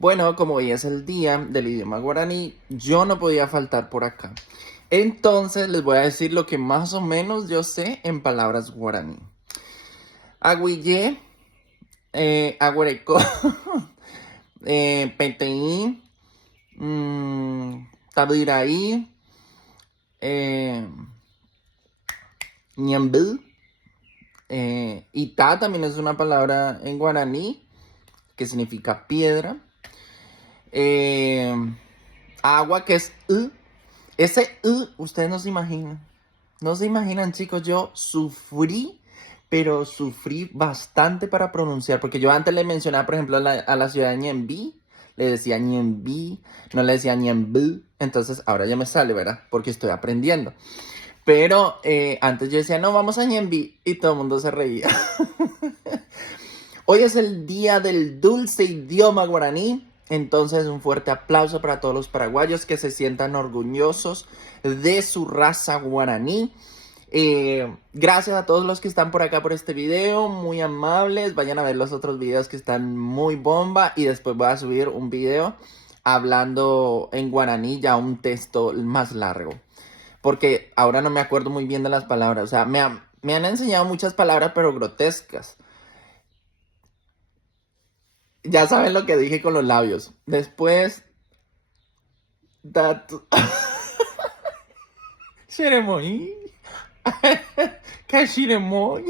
Bueno, como hoy es el día del idioma guaraní, yo no podía faltar por acá. Entonces les voy a decir lo que más o menos yo sé en palabras guaraní. Agüillé, agüereco, peteí, tabiraí, eh, ñambú. Itá también es una palabra en guaraní que significa piedra. Eh, Agua, que es ese ustedes no se imaginan. No se imaginan, chicos, yo sufrí, pero sufrí bastante para pronunciar, porque yo antes le mencionaba, por ejemplo, a la ciudad de Ñemby, le decía Ñemby, no le decía Ñemby, entonces ahora ya me sale, ¿verdad? Porque estoy aprendiendo. Pero antes yo decía, no, vamos a Ñemby, y todo el mundo se reía. Hoy es el día del dulce idioma guaraní, entonces un fuerte aplauso para todos los paraguayos que se sientan orgullosos de su raza guaraní. Gracias a todos los que están por acá por este video, muy amables. Vayan a ver los otros videos que están muy bomba y después voy a subir un video hablando en guaraní, ya un texto más largo. Porque ahora no me acuerdo muy bien de las palabras, o sea, me han enseñado muchas palabras pero grotescas. Ya saben lo que dije con los labios. Después, that... Shiremoi. ¿Qué es Shiremoi?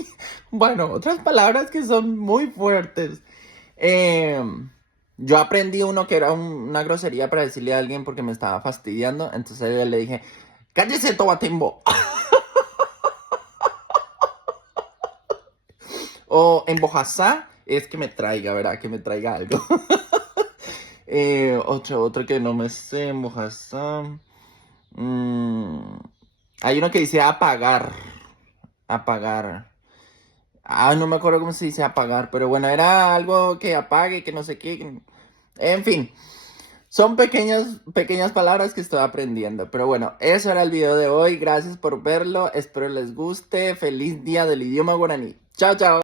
Bueno, otras palabras que son muy fuertes. Eh, yo aprendí uno que era una grosería para decirle a alguien porque me estaba fastidiando. Entonces yo le dije, cállese, Tobatimbo. O en Bojasá es que me traiga, ¿verdad? Que me traiga algo. Otro que no me sé, en Bojasá. Hay uno que dice apagar. Apagar. Ah, no me acuerdo cómo se dice apagar, pero bueno, era algo que apague, que no sé qué. En fin, son pequeñas palabras que estoy aprendiendo. Pero bueno, eso era el video de hoy. Gracias por verlo. Espero les guste. Feliz día del idioma guaraní. Chao, chao.